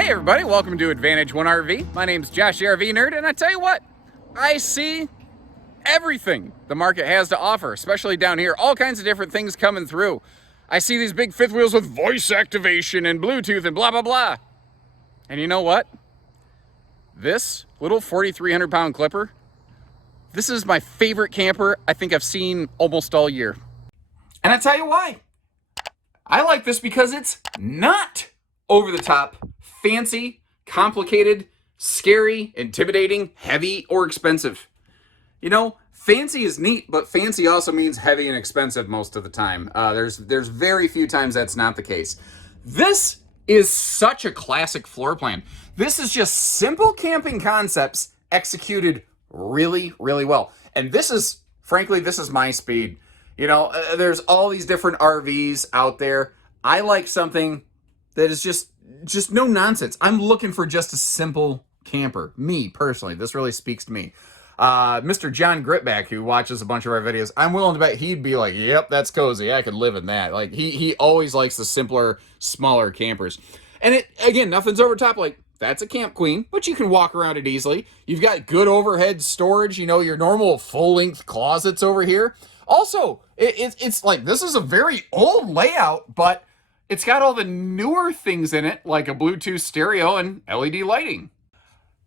Hey everybody, welcome to Advantage One RV. My name's Josh, the RV Nerd, and I tell you what, I see everything the market has to offer, especially down here. All kinds of different things coming through. I see these big fifth wheels with voice activation and Bluetooth and blah, blah, blah. And you know what? This little 4,300 pound clipper, this is my favorite camper I think I've seen almost all year. And I tell you why. I like this because it's not over the top, fancy, complicated, scary, intimidating, heavy, or expensive. You know, fancy is neat, but fancy also means heavy and expensive most of the time. There's very few times that's not the case. This is such a classic floor plan. This is just simple camping concepts executed really, really well. And this is, frankly, this is my speed. You know, there's all these different RVs out there. I like something that is just no nonsense. I'm looking for just a simple camper. Me, personally. This really speaks to me. Mr. John Gritback, who watches a bunch of our videos, I'm willing to bet he'd be like, yep, that's cozy. I could live in that. Like, he always likes the simpler, smaller campers. And it, again, nothing's over top. Like, that's a Camp Queen, but you can walk around it easily. You've got good overhead storage, you know, your normal full-length closets over here. Also, it's like, this is a very old layout, but it's got all the newer things in it, like a Bluetooth stereo and LED lighting.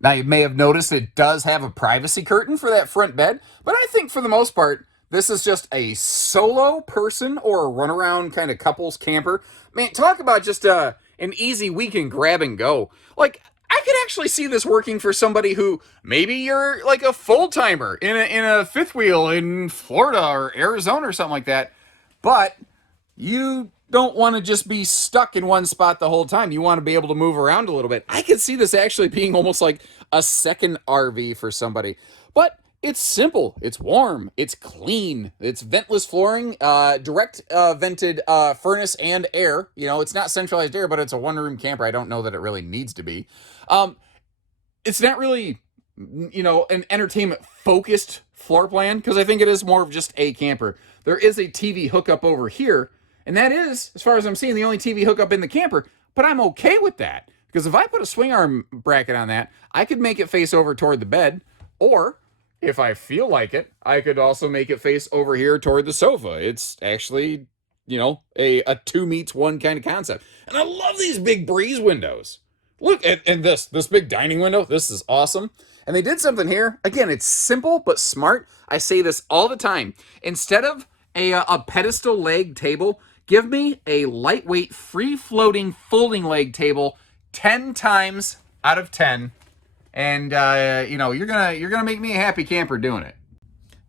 Now, you may have noticed it does have a privacy curtain for that front bed, but I think for the most part, this is just a solo person or a runaround kind of couples camper. Man, talk about just an easy weekend grab and go. Like, I could actually see this working for somebody who maybe you're like a full-timer in a fifth wheel in Florida or Arizona or something like that, but you don't want to just be stuck in one spot the whole time. You want to be able to move around a little bit. I could see this actually being almost like a second RV for somebody. But it's simple, it's warm, it's clean, it's ventless flooring, direct vented furnace and air. You know, it's not centralized air, but it's a one-room camper. I don't know that it really needs to be. It's not really, you know, an entertainment-focused floor plan, because I think it is more of just a camper. There is a TV hookup over here, and that is, as far as I'm seeing, the only TV hookup in the camper, but I'm okay with that, because if I put a swing arm bracket on that, I could make it face over toward the bed, or if I feel like it, I could also make it face over here toward the sofa. It's actually, you know, a 2 meets 1 kind of concept. And I love these big breeze windows. Look at this big dining window. This is awesome. And they did something here. Again, it's simple but smart. I say this all the time. Instead of a pedestal leg table, give me a lightweight, free-floating, folding leg table 10 times out of 10. And, you know, you're gonna make me a happy camper doing it.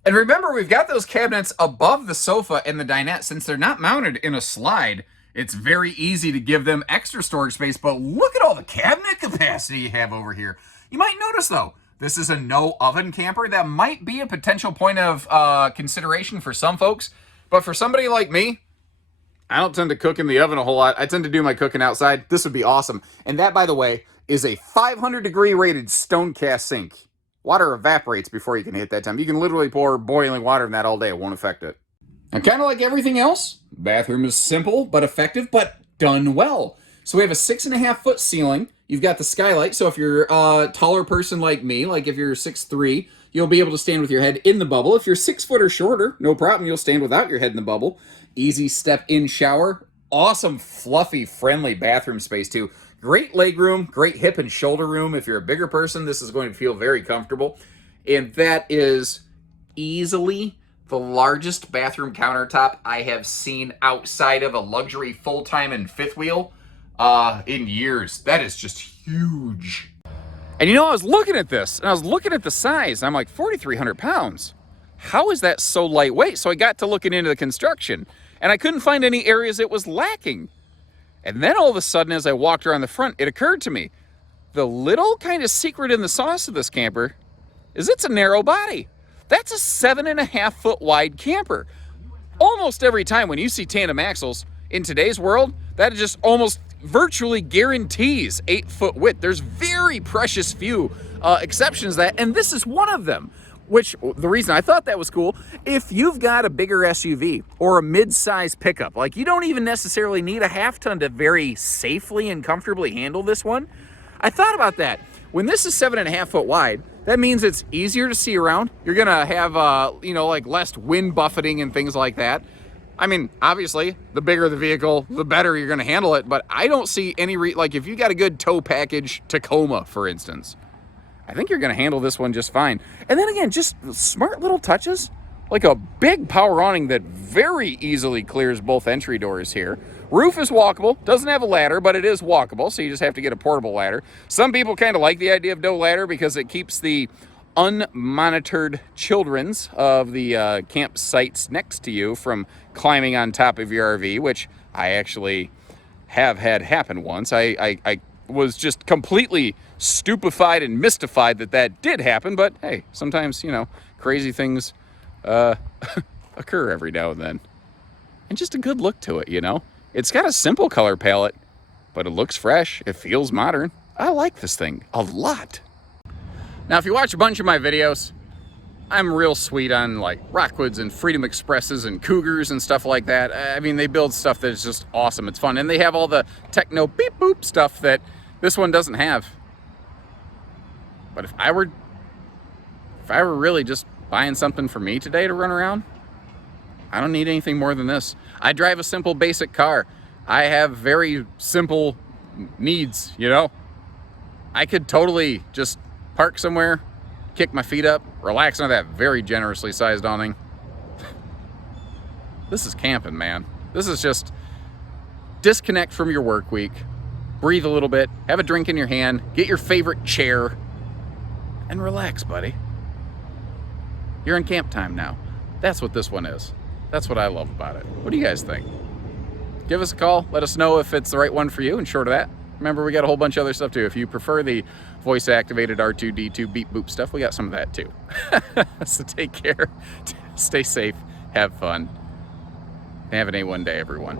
And remember, we've got those cabinets above the sofa and the dinette. Since they're not mounted in a slide, it's very easy to give them extra storage space, but look at all the cabinet capacity you have over here. You might notice, though, this is a no-oven camper. That might be a potential point of consideration for some folks, but for somebody like me, I don't tend to cook in the oven a whole lot. I tend to do my cooking outside. This would be awesome. And that, by the way, is a 500-degree rated stone cast sink. Water evaporates before you can hit that time. You can literally pour boiling water in that all day. It won't affect it. And kind of like everything else, the bathroom is simple but effective, but done well. So we have a 6.5-foot ceiling. You've got the skylight, so if you're a taller person like me, like if you're 6'3", you'll be able to stand with your head in the bubble. If you're 6 foot or shorter, no problem, you'll stand without your head in the bubble. Easy step-in shower. Awesome, fluffy, friendly bathroom space, too. Great leg room, great hip and shoulder room. If you're a bigger person, this is going to feel very comfortable. And that is easily the largest bathroom countertop I have seen outside of a luxury full-time and fifth wheel in years. That is just huge. And you know, I was looking at this, and I was looking at the size, and I'm like, 4,300 pounds. How is that so lightweight? So I got to looking into the construction, and I couldn't find any areas it was lacking. And then all of a sudden, as I walked around the front, it occurred to me, the little kind of secret in the sauce of this camper is it's a narrow body. That's a 7.5-foot wide camper. Almost every time when you see tandem axles in today's world, that just almost virtually guarantees 8-foot width. There's very precious few exceptions to that, and this is one of them. Which, the reason I thought that was cool, if you've got a bigger SUV or a mid-size pickup, like you don't even necessarily need a half ton to very safely and comfortably handle this one, I thought about that. When this is 7.5 foot wide, that means it's easier to see around. You're gonna have, like less wind buffeting and things like that. I mean, obviously, the bigger the vehicle, the better you're gonna handle it, but I don't see any, like if you got a good tow package, Tacoma, for instance, I think you're gonna handle this one just fine. And then again, just smart little touches, like a big power awning that very easily clears both entry doors here. Roof is walkable, doesn't have a ladder, but it is walkable, so you just have to get a portable ladder. Some people kind of like the idea of no ladder because it keeps the unmonitored children's of the campsites next to you from climbing on top of your RV, which I actually have had happen once. I was just completely stupefied and mystified that did happen, but hey, sometimes, crazy things occur every now and then. And just a good look to it, It's got a simple color palette, but it looks fresh. It feels modern. I like this thing a lot. Now, if you watch a bunch of my videos, I'm real sweet on like Rockwoods and Freedom Expresses and Cougars and stuff like that. I mean, they build stuff that is just awesome. It's fun. And they have all the techno beep boop stuff that this one doesn't have. But if I were really just buying something for me today to run around, I don't need anything more than this. I drive a simple, basic car. I have very simple needs, I could totally just park somewhere, kick my feet up, relax on that very generously sized awning. This is camping, man. This is just disconnect from your work week, breathe a little bit, have a drink in your hand, get your favorite chair, and relax, buddy. You're in camp time now. That's what this one is. That's what I love about it. What do you guys think? Give us a call. Let us know if it's the right one for you. And short of that, remember, we got a whole bunch of other stuff too. If you prefer the voice-activated R2-D2 beep boop stuff, we got some of that too. So take care, stay safe, have fun, and have an A1 day, everyone.